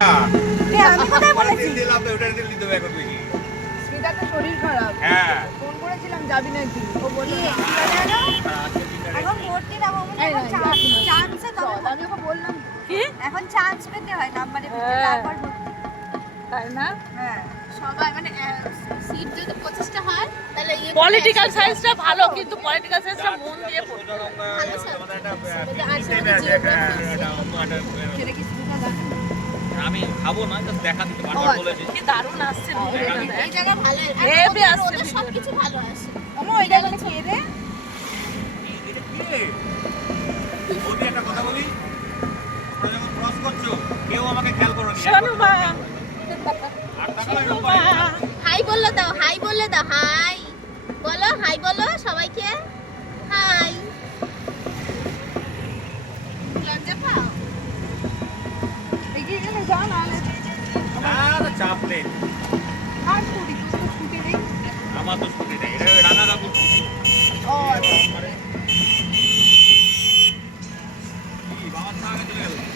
আমি কোথায় বলেছি? দিলাম তো ওটা দিতে হবে এখন তুই। স্মিতার তো শরীর খারাপ। হ্যাঁ। ফোন করেছিলাম যাবি নাকি? ও বললো কি? না। এখন ভর্তি না বাবু, এই এখন না, চান্সে চল, তবে আমি ওকে বললাম কি এখন চান্স পেতে হয় নাম্বারে হ্যাঁ। তারপর ভর্তি। তাই না? হ্যাঁ সবাই মানে সিট যদি 25টা হয় তাহলে পলিটিক্যাল সায়েন্সটা ভালো, কিন্তু পলিটিক্যাল সায়েন্সটা মন দিয়ে পড়তে হবে। সেটা কি স্মিতা জানে? আমি খাবো না, জাস্ট দেখা দিতে বারবার বলেছি। কি দারুণ আসছে ভিডিওটা দেখ। এই জায়গা ভালো হেবি আসছে ওদের ভিডিওটা। সবকিছু ভালো আসে। ওমা ওই জায়গাটা খেয়ে দে। এটা কি রে? বলি একটা কথা বলি, তোমরা যখন ক্রস করছো কেউ আমাকে খেয়াল করো নি। শোনো মা, আর তাকাও শোনো এরকম মা। করে। হাই বললে দাও, হাই বললে দাও, হাই বলো, হাই বলো সবাইকে, হাই। লজ্জা পাও? এগিয়ে গেলে যা না হলে আর চাপ নেই, আর ছুটি নেই। আমার তো স্কুটি নেই, এটা রানা দাদুর স্কুটি। ও আচ্ছা।